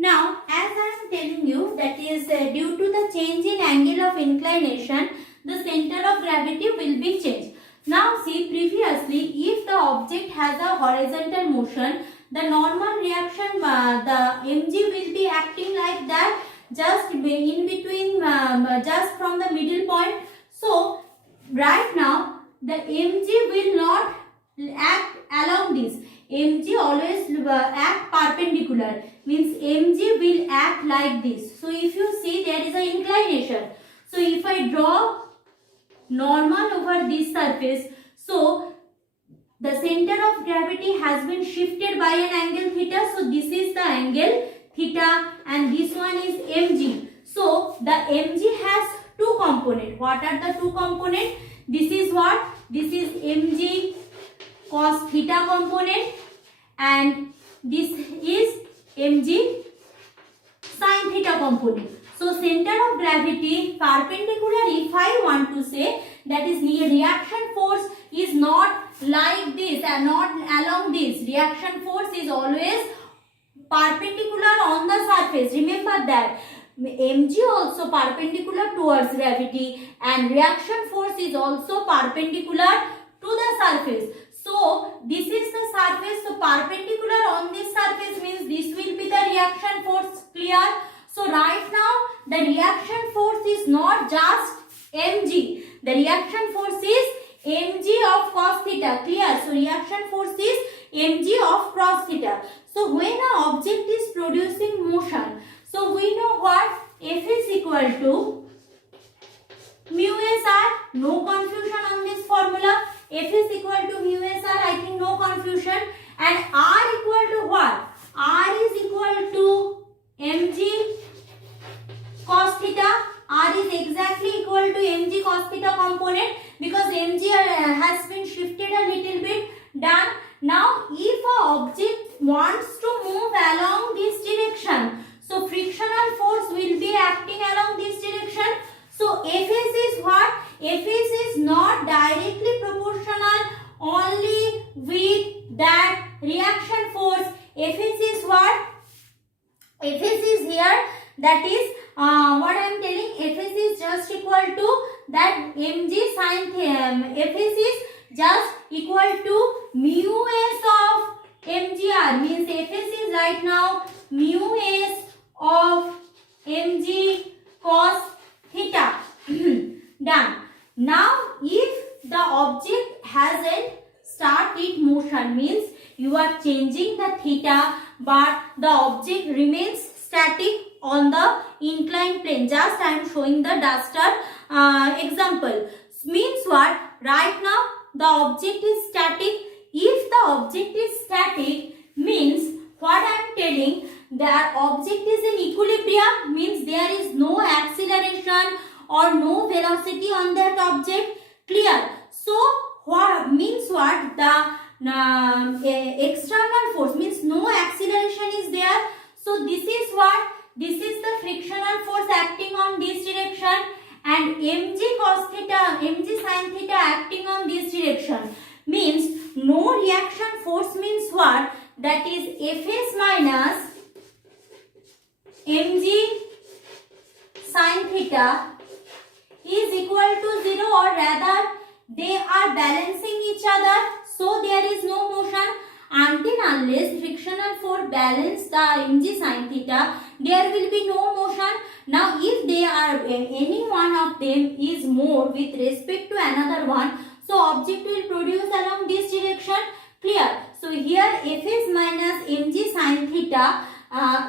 Now, as I am telling you, that is due to the change in angle of inclination, the center of gravity will be changed. Now see, previously if the object has a horizontal motion, the normal reaction, the mg will be acting like that, just in between, just from the middle point. So right now the mg will not act along this. Mg always act perpendicular, means mg will act like this. So if you see, there is an inclination. So if I draw normal over this surface, so the center of gravity has been shifted by an angle theta. So this is the angle theta and this one is mg. So the mg has two components. What are the two components? This is what? This is mg cos theta component and this is mg sin theta component. So center of gravity perpendicular, if I want to say, that is reaction force is not like this and not along this. Reaction force is always perpendicular on the surface. Remember that. Mg also perpendicular towards gravity and reaction force is also perpendicular to the surface. So this is the surface, so perpendicular on this surface means this will be the reaction force. Clear? So right now the reaction force is not just mg, the reaction force is mg of cos theta. Clear? So reaction force is mg of cos theta. So when an object is producing motion, so we know what? F is equal to mu s r. No confusion on this formula. F is equal to mu s r. I think no confusion. And r equal to what? R is equal to mg cos theta. R is exactly equal to mg cos theta component because mg has been shifted a little bit. Done. Now if an object wants to move along this direction, so frictional force will be acting along this direction. So Fs is what? Fs is not directly proportional only with that reaction force. Fs is what? Fs is here, that is what I am telling. Fs is just equal to that mg sin theta. Fs is just equal to mu s of mgr, means Fs is right now mu s of mg cos theta. Done. Now if the object hasn't started motion, means you are changing the theta but the object remains static on the inclined plane. Just I am showing the duster example. Means what? Right now the object is static. If the object is static, means what I am telling, the object is in equilibrium, means there is no acceleration or no velocity on that object. Clear? So what means what? The external force means no acceleration is there. So this is what? This is the frictional force acting on this direction and mg cos theta, mg sin theta acting on this direction. Means no reaction force means what? That is Fs minus mg sin theta is equal to 0, or rather they are balancing each other, so there is no motion. Until unless frictional force balance the mg sin theta, there will be no motion. Now if they are, any one of them is more with respect to another one, so object will produce along this direction. Clear? So here Fs minus mg sin theta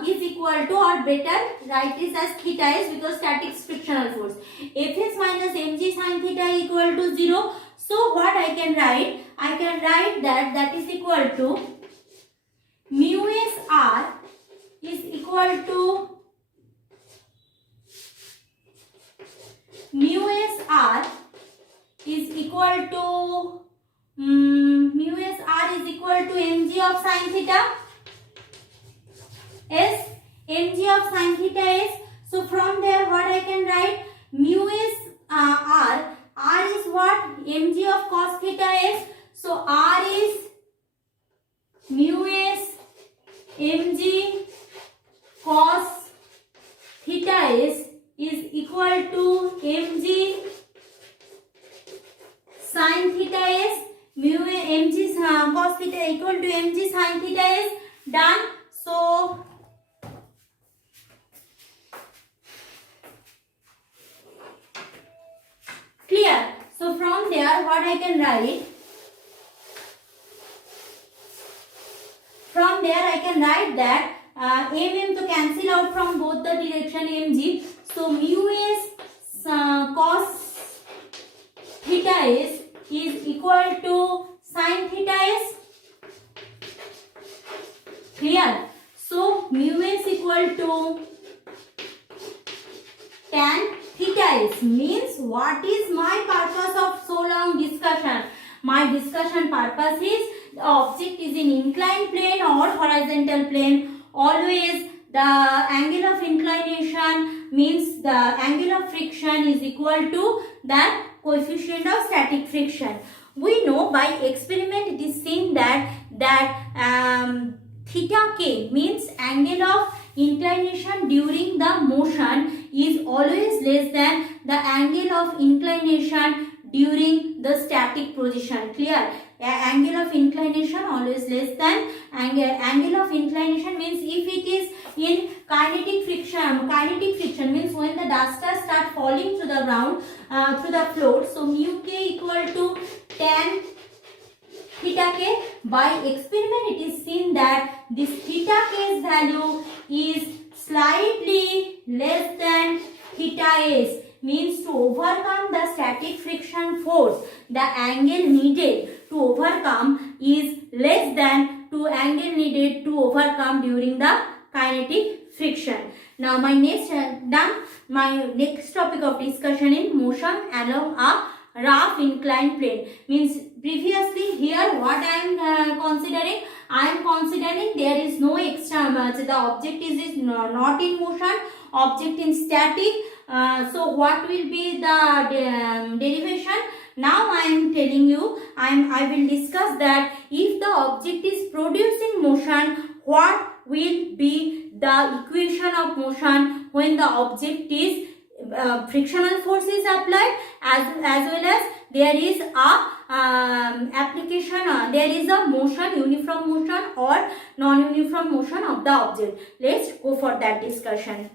is equal to, or better write this as theta is because static frictional force. Fs minus mg sin theta equal to 0. So what I can write? I can write that is equal to mu s r is equal to mu s r is equal to mu s r is equal to mg of sin theta. S mg of sin theta is, so from there what I can write, mu is r is what? Mg of cos theta is, so r is mu is mg cos s is equal to mg sin theta s, mu mg cos theta equal to mg sin theta s. Done. So clear. So from there what I can write? From there I can write that to cancel out from both the direction mg. So mu s cos theta s is equal to sin theta s. Clear. So mu s equal to tan theta s. Means what is my purpose of so long discussion? My discussion purpose is the object is in inclined plane or horizontal plane. Always the angle of inclination means the angle of friction is equal to the coefficient of static friction. We know by experiment it is seen that theta k means angle of inclination during the motion is always less than the angle of inclination during the static position. Clear. Angle of inclination always less than angle of inclination means if it is in kinetic friction means when the dusters start falling to the ground through the floor. So mu k equal to tan theta k. By experiment it is seen that this theta k's value is slightly less than theta s. Means to overcome the static friction force, the angle needed to overcome is less than to angle needed to overcome during the kinetic friction. Now my next topic of discussion in motion along a rough inclined plane. Means previously here what I am considering? I am considering there is no extra, the object is not in motion, object in static. So what will be the derivation? Now I am telling you, I will discuss that if the object is producing motion, what will be the equation of motion when the object is frictional force is applied as well as there is a application, there is a motion, uniform motion or non-uniform motion of the object. Let's go for that discussion.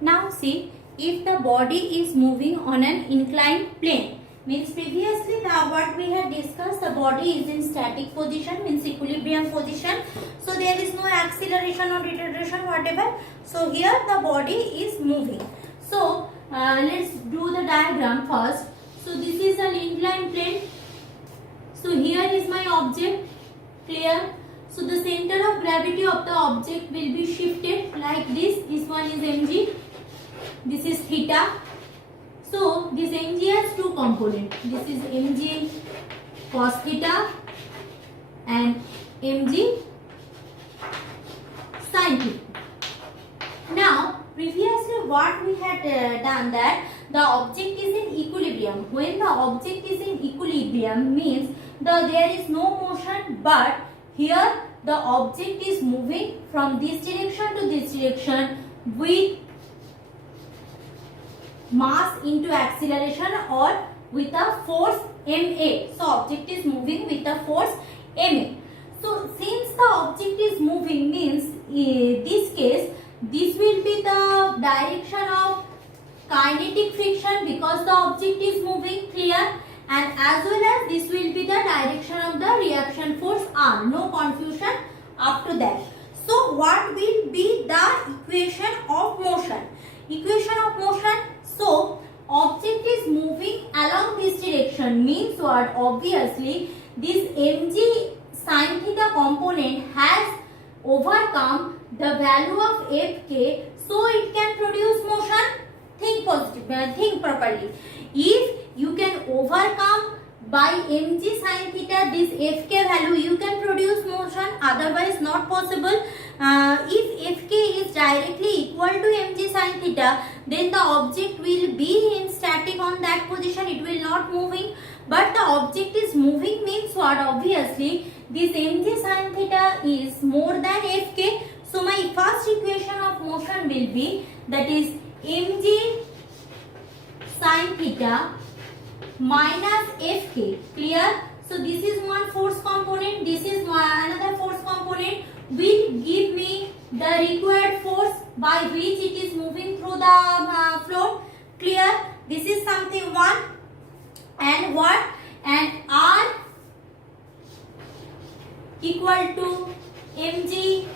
Now see, if the body is moving on an inclined plane, means previously what we had discussed, the body is in static position, means equilibrium position. So there is no acceleration or retardation whatever. So here the body is moving. So let's do the diagram first. So this is an inclined plane. So here is my object. Clear. So the center of gravity of the object will be shifted like this. This one is mg. This is theta. So this mg has two components. This is mg cos theta and mg sin theta. Now previously what we had done that the object is in equilibrium. When the object is in equilibrium means there is no motion, but here the object is moving from this direction to this direction with mass into acceleration or with a force ma. So object is moving with a force ma. So since the object is moving means in this case this will be the direction of kinetic friction because the object is moving. Clear. And as well as this will be the direction of the reaction force R. No confusion up to that. So what will be the equation of motion? Equation of motion. So object is moving along this direction means what? Obviously this mg sin theta component has overcome the value of fk, so it can produce motion. Think positive, think properly. If you can overcome by mg sin theta this fk value, you can produce motion, otherwise not possible. If fk is directly equal to mg sin theta, then the object will be in static on that position, it will not moving. but the object is moving means what? Obviously this mg sin theta is more than fk. So my first equation of motion will be, that is mg sin theta minus fk. Clear? So this is one force component, this is another force component, will give me the required force by which it is moving through the floor. Clear? This is something one. And what? And R equal to mg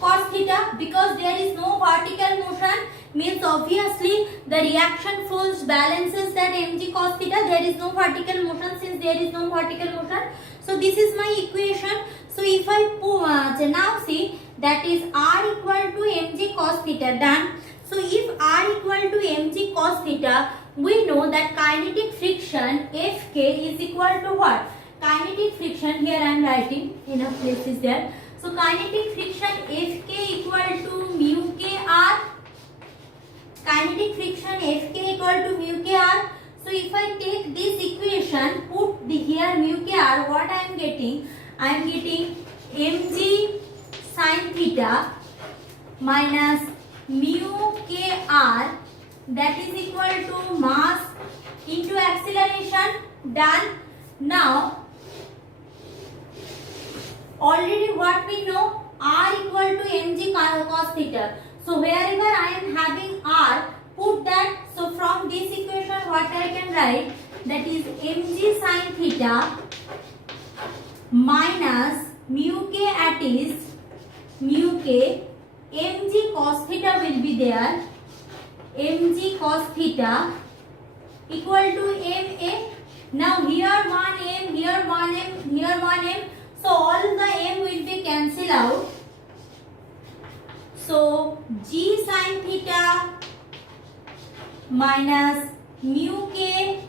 cos theta, because there is no vertical motion, means obviously the reaction force balances that mg cos theta. There is no vertical motion. Since there is no vertical motion, so this is my equation. So if I now see, that is R equal to mg cos theta, done. So if R equal to mg cos theta, we know that kinetic friction Fk is equal to what? Kinetic friction, here I am writing, enough place is there. So kinetic friction Fk equal to mu k R. Kinetic friction Fk equal to mu k R. So if I take this equation, put here mu k R, what I am getting? I am getting mg sin theta minus mu k R, that is equal to mass into acceleration. Done. Now already what we know, R equal to mg cos theta. So wherever I am having R, put that. So from this equation what I can write, that is mg sin theta minus mu k at is mu k, mg cos theta will be there, mg cos theta equal to ma. Now here one m, here one m, here one m. So all the m will be cancelled out. So g sin theta minus mu k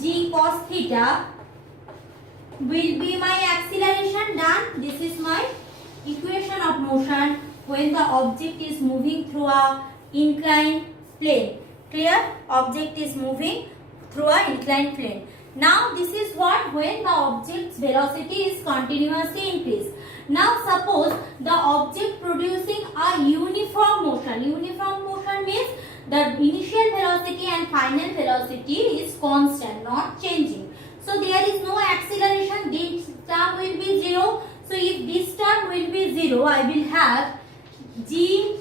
g cos theta will be my acceleration. Done. This is my equation of motion when the object is moving through a inclined plane. Clear? Object is moving through a inclined plane. Now this is what? When the object's velocity is continuously increased. Now suppose the object producing a uniform motion. Uniform motion means the initial velocity and final velocity is constant, not changing. So there is no acceleration. This term will be 0. So if this term will be 0, I will have g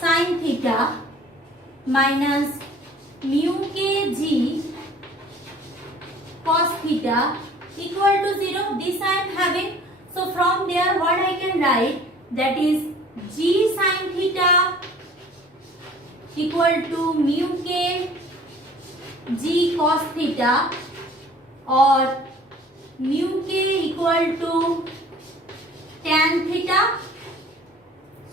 sin theta minus mu k g cos theta equal to 0. This I am having. So from there what I can write, that is g sin theta equal to mu k g cos theta, or mu k equal to tan theta.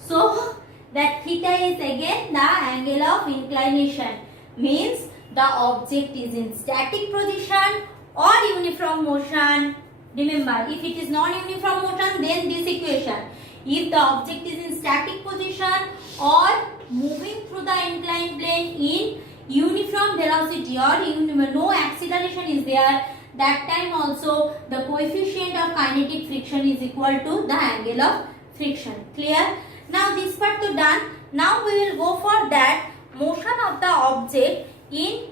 So that theta is again the angle of inclination, means the object is in static position or uniform motion. Remember, if it is non-uniform motion, then this equation. If the object is in static position or moving through the inclined plane in uniform velocity or no acceleration is there, that time also the coefficient of kinetic friction is equal to the angle of friction. Clear? Now this part to done. Now we will go for that motion of the object in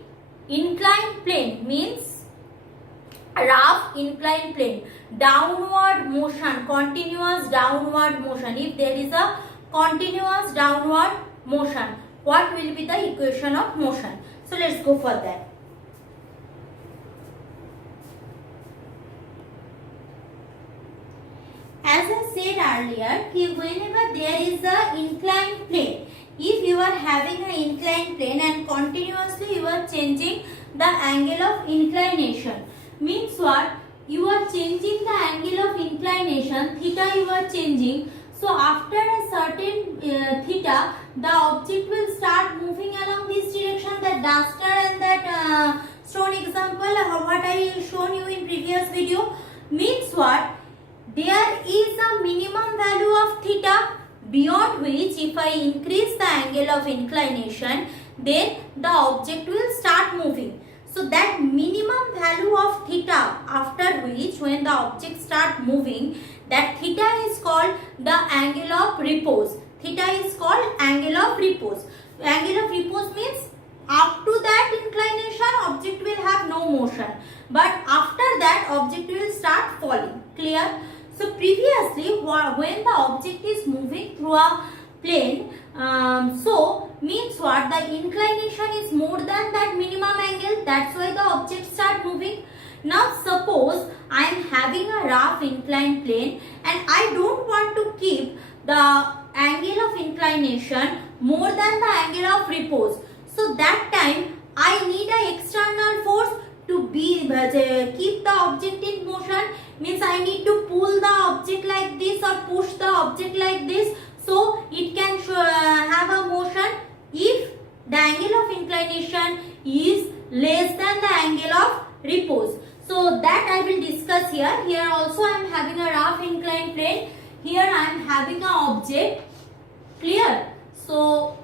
inclined plane, means rough inclined plane, downward motion, continuous downward motion. If there is a continuous downward motion, what will be the equation of motion? So let's go for that. As I said earlier, whenever there is a inclined plane, if you are having an inclined plane and continuously you are changing the angle of inclination, means what? You are changing the angle of inclination, theta you are changing. So after a certain theta, the object will start moving along this direction. That duster and that stone example, what I shown you in previous video, means what? There is a minimum value of theta beyond which if I increase the angle of inclination, then the object will start moving. So that minimum value of theta after which when the object start moving, that theta is called the angle of repose. Theta is called angle of repose. Angle of repose means up to that inclination object will have no motion, but after that object will start falling. Clear? So previously when the object is moving through a plane, so means what, the inclination is more than that minimum angle, that's why the object start moving. Now suppose I am having a rough inclined plane and I don't want to keep the angle of inclination more than the angle of repose. So that time I need an external force to keep the object in motion, means I need to pull the object like this or push the object like this, so it can have a motion if the angle of inclination is less than the angle of repose. So that I will discuss here. Here also I am having a rough inclined plane. Here I am having an object. Clear? So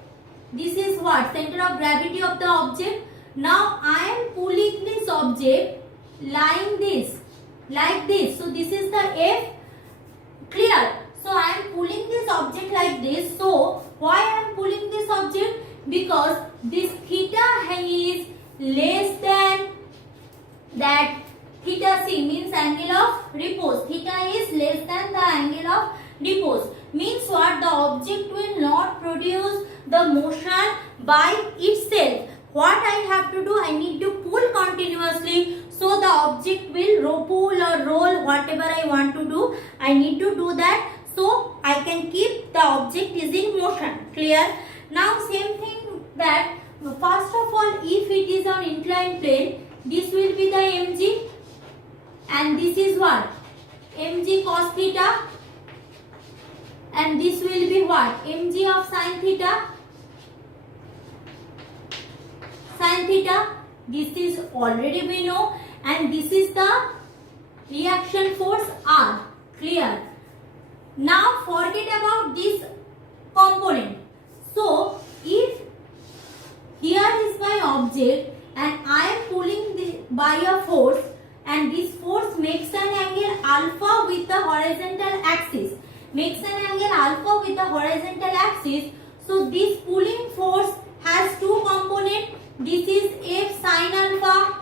this is what? Center of gravity of the object. Now I am pulling this object like this. So this is the F. Clear? So I am pulling this object like this. So why I am pulling this object? Because this theta is less than that theta c, means angle of repose. Theta is less than the angle of repose. Means what? The object will not produce the motion by itself. What I have to do? I need to pull continuously, so the object will pull or roll, whatever I want to do. I need to do that, so I can keep the object is in motion. Clear? Now same thing, that first of all, if it is on inclined plane, this will be the mg, and this is what? Mg cos theta, and this will be what? Mg of sin theta. Sin theta, this is already we know, and this is the reaction force R. Clear? Now forget about this component. So if here is my object and I am pulling by a force, and this force makes an angle alpha with the horizontal axis. So this pulling force has two components. This is F sin alpha.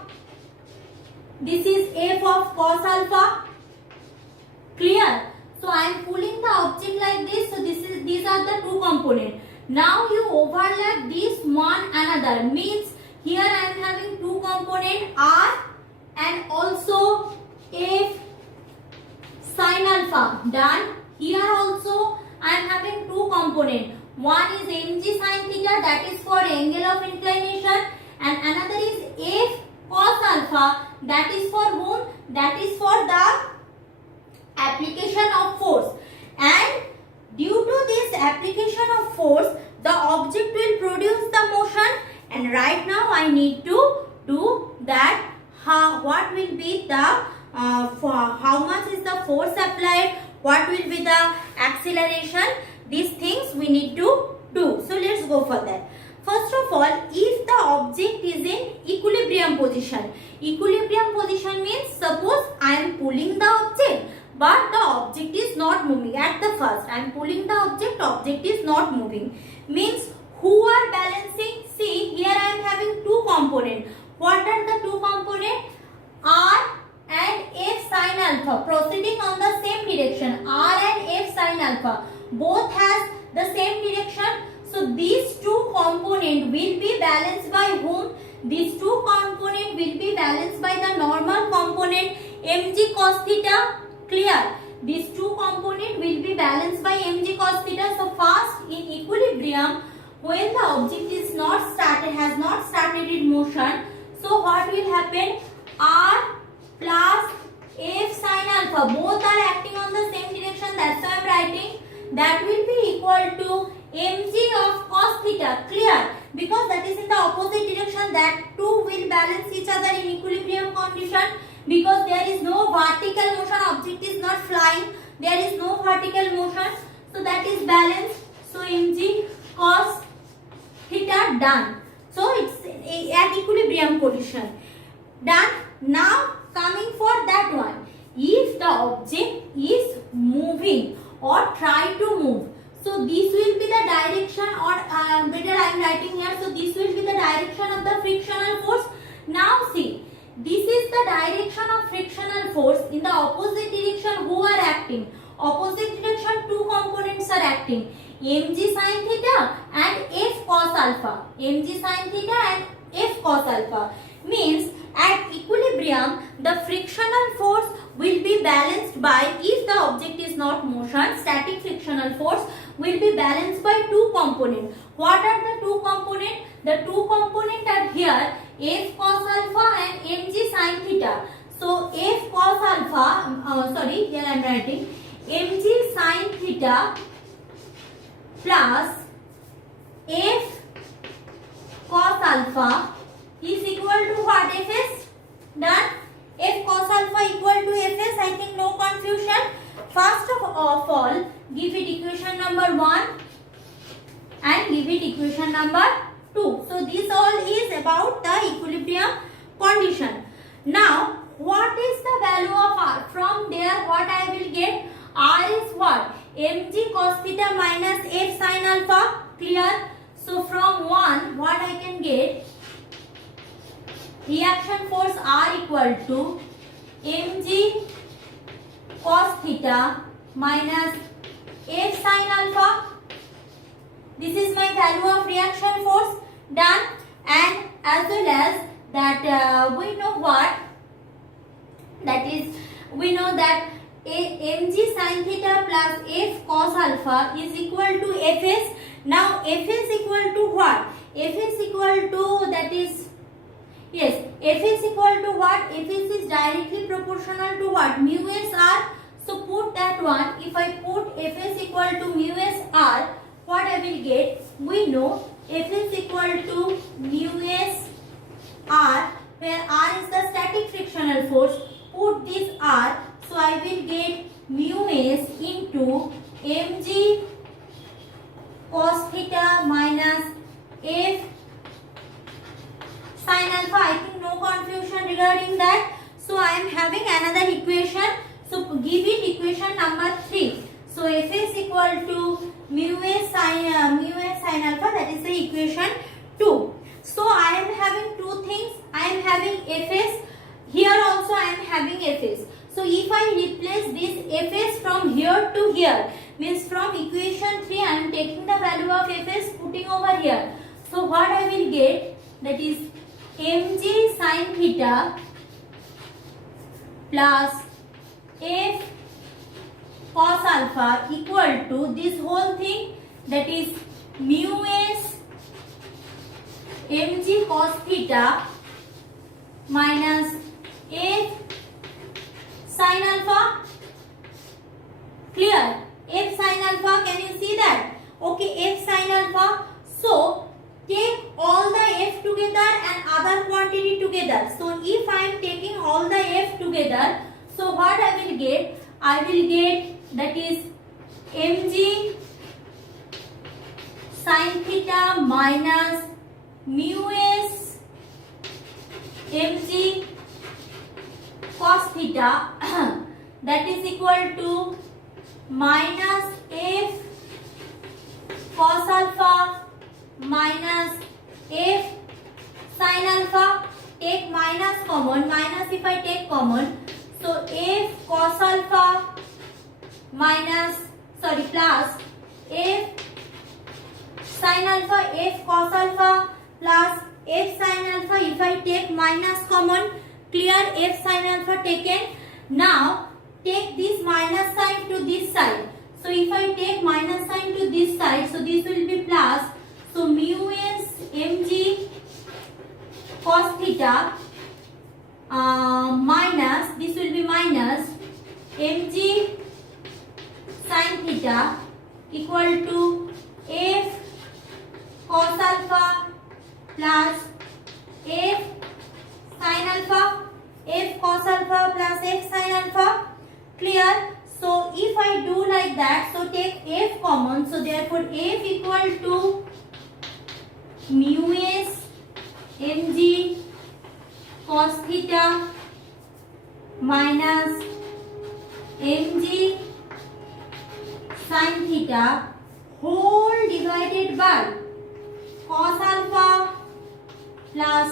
This is F of cos alpha. Clear? So I am pulling the object like this. So these are the two components. Now you overlap this one another. Means here I am having two components, R and also F sin alpha. Done. Here also I am having two components. One is mg sin theta, that is for angle of inclination, and another is F cos alpha, that is for whom? That is for the application of force. And due to this application of force, the object will produce the motion, and right now I need to do that. What will be the how much is the force applied, what will be the acceleration, these things we need to do. So let's go for that. First of all, if the object is in equilibrium position. Equilibrium position means suppose I am pulling the object but the object is not moving. At the first I am pulling the object is not moving. Means who are balancing? See, here I am having two components. What are the two components? R and F sin alpha proceeding on the same direction. R and F sin alpha both has the same direction. So these two components will be balanced by whom? These two components will be balanced by the normal component mg cos theta. Clear? These two components will be balanced by mg cos theta. So first, in equilibrium, when the object is not started, has not started in motion, so what will happen? R plus F sin alpha, both are acting on the same direction, that's why I am writing. That will be equal to mg of cos theta. Clear? Because that is in the opposite direction, that two will balance each other in equilibrium condition. Because there is no vertical motion, object is not flying, there is no vertical motion, so that is balanced. So mg cos theta, done. So it's at equilibrium position. Done. Now coming for that one, if the object is moving or try to move, so this will be the direction, or better I am writing here, so this will be the direction of the frictional force. Now see, this is the direction of frictional force. In the opposite direction, who are acting? Opposite direction, two components are acting, mg sin theta and f cos alpha. Mg sin theta and f cos alpha means at equilibrium the frictional force will be balanced by, if the object is not motion, static frictional force will be balanced by two components. What are the two components? The two components are here, f cos alpha and mg sin theta. So f cos alpha, here I am writing mg sin theta plus f cos alpha is equal to what? Fs. Done. F cos alpha equal to Fs. I think no confusion. First of all, give it equation number 1 and give it equation number 2. So this all is about the equilibrium condition. Now what is the value of R? From there what I will get? R is what? mg cos theta minus f sin alpha. Clear? So from 1 what I can get? Reaction force R equal to mg cos theta minus f sin alpha. This is my value of reaction force. Done. And as well as that we know what? That is, we know that mg sin theta plus f cos alpha is equal to Fs. Now Fs equal to what? Fs equal to, that is, yes, Fs equal to what? Fs is directly proportional to what? Mu s r. So put that one. If I put Fs equal to mu s r, what I will get? We know Fs equal to mu s r, where r is the static frictional force. Put this r, so I will get mu s into mg cos theta minus f sin alpha. I think no confusion regarding that. So I am having another equation. So give it equation number 3. So Fs equal to mu s sin alpha, that is the equation 2. So I am having two things. I am having Fs. Here also I am having Fs. So if I replace this Fs from here to here, means from equation 3 I am taking the value of Fs, putting over here. So what I will get? That is mg sin theta plus f cos alpha equal to this whole thing, that is mu s mg cos theta minus f sin alpha. Clear? F sin alpha, can you see that? Okay, f sin alpha. So take all the f together and other quantity together. So if I am taking all the f together, so what I will get? I will get, that is mg sin theta minus mu s mg cos theta that is equal to minus f cos alpha minus f sin alpha. Take minus common. Minus if I take common, so f cos alpha minus, plus f sin alpha, f cos alpha plus f sin alpha. If I take minus common, clear, f sin alpha taken. Now take this minus sign to this side. So if I take minus sign to this side, so this will be plus. So mu s mg cos theta minus, this will be minus mg sin theta equal to f cos alpha plus f sin alpha, f cos alpha plus f sin alpha. Clear? So if I do like that, so take f common, so therefore f equal to mu s mg cos theta minus mg sin theta whole divided by cos alpha plus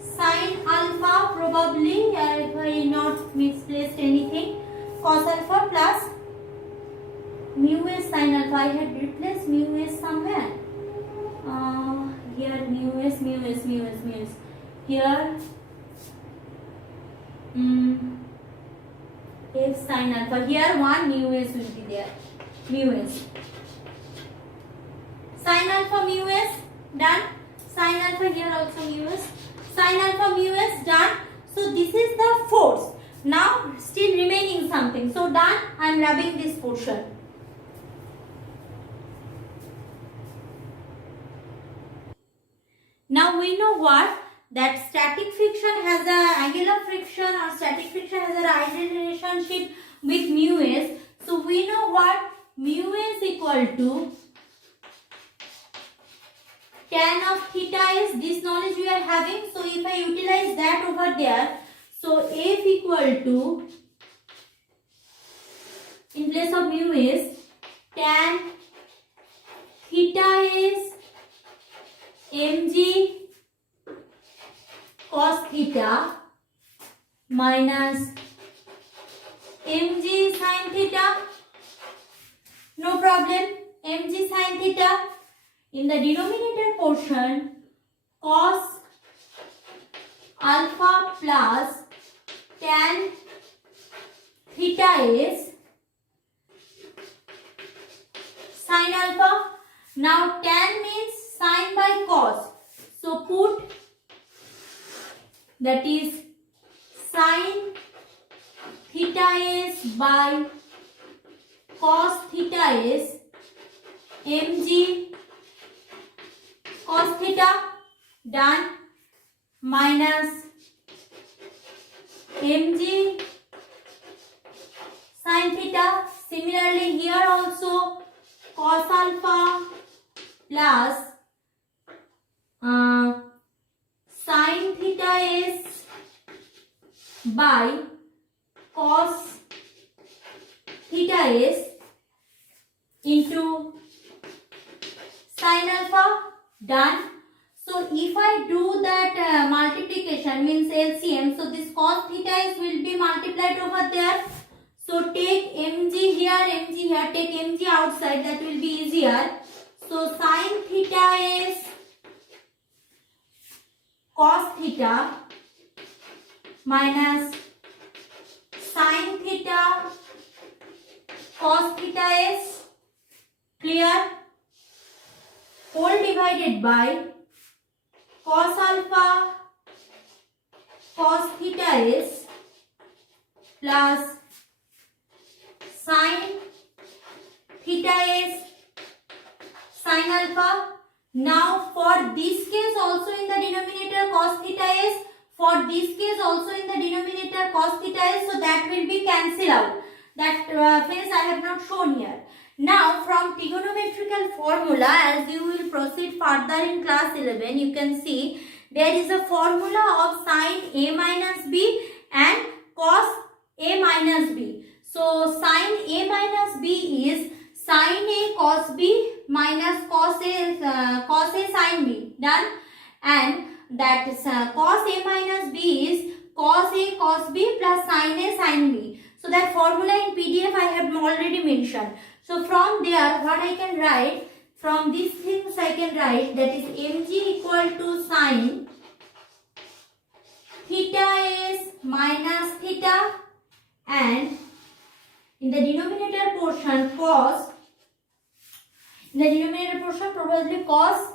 sin alpha, probably if I not misplaced anything, cos alpha plus mu s sin alpha. I had replaced mu s somewhere. Here mu s. Here f sin alpha. Here one mu s will be there. Mu s. Sin alpha mu s done. Sin alpha here also mu s. Sin alpha mu s done. So this is the force. Now still remaining something. So done. I am rubbing this portion. Now we know what? That static friction has a angular friction or static friction has a ideal relationship with mu s. So we know what? Mu s equal to tan of theta is, this knowledge we are having. So if I utilize that over there, so f equal to, in place of mu is tan theta is mg cos theta minus mg sin theta. No problem. Mg sin theta. In the denominator portion, cos alpha plus tan theta is sin alpha. Now tan means sin by cos. So put, that is sin theta is by cos theta is mg cos theta, done, minus mg sin theta. Similarly here also cos alpha plus sin theta is by cos theta is into sin alpha, done. So if I do that multiplication, means LCM, so this cos theta is will be multiplied over there. So take mg here, take mg outside, that will be easier. So sin theta is cos theta minus sin theta cos theta is, clear, whole divided by cos alpha cos theta is plus sin theta is sin alpha. Now for this case also in the denominator cos theta is, for this case also in the denominator cos theta is, so that will be cancelled out. That phase I have not shown here. Now from trigonometrical formula, as you will proceed further in class 11, you can see there is a formula of sin a minus b and cos a minus b. So sin a minus b is sin a cos b minus cos a sin b, done, and that is cos a minus b is cos a cos b plus sin a sin b. So that formula in PDF I have already mentioned. So from there what I can write, from these things I can write, that is mg equal to sin theta is minus theta, and in the denominator portion cos, in the denominator portion probably cos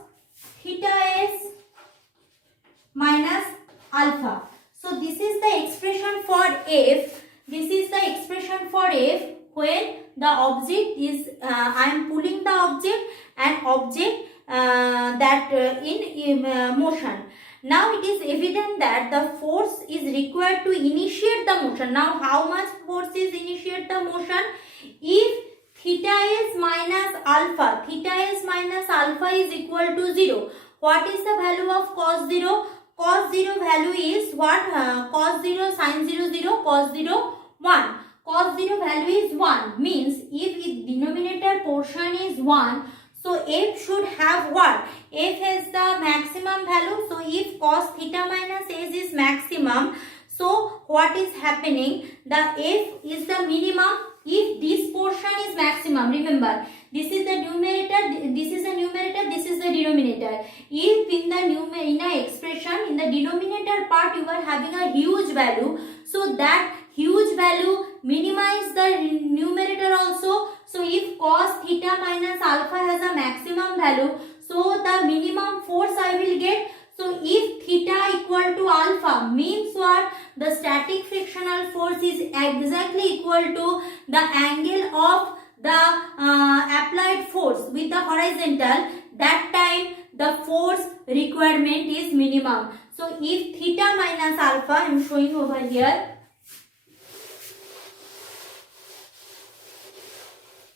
theta is minus alpha. So this is the expression for f. This is the expression for f when the object is, I am pulling the object and object in motion. Now it is evident that the force is required to initiate the motion. Now how much force is initiate the motion? If theta is minus alpha is equal to 0. What is the value of cos 0? Cos 0 value is what? Cos 0, sin 0, 0, cos 0, 1. Cos 0 value is 1. Means if its denominator portion is 1, so f should have what? F has the maximum value. So if cos theta minus s is maximum, so what is happening? The f is the minimum if this portion is maximum. Remember, this is the numerator, this is the numerator, this is the denominator. If in the expression, in the denominator part you are having a huge value, so that huge value minimize the numerator also. So if cos theta minus alpha has a maximum value, so the minimum force I will get. So if theta equal to alpha means what? The static frictional force is exactly equal to the angle of the applied force with the horizontal. That time the force requirement is minimum. So if theta minus alpha, I am showing over here.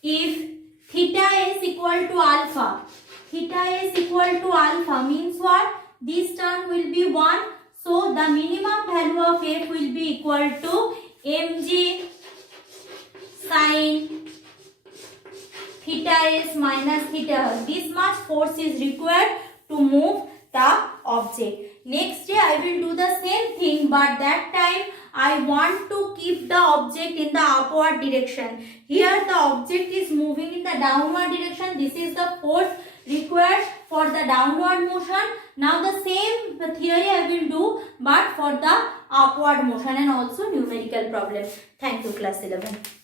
If theta is equal to alpha, theta is equal to alpha means what? This term will be 1. So the minimum value of f will be equal to mg sin theta s minus theta. This much force is required to move the object. Next day I will do the same thing, but that time I want to keep the object in the upward direction. Here the object is moving in the downward direction. This is the force required for the downward motion. Now the same theory I will do, but for the upward motion and also numerical problem. Thank you, class 11.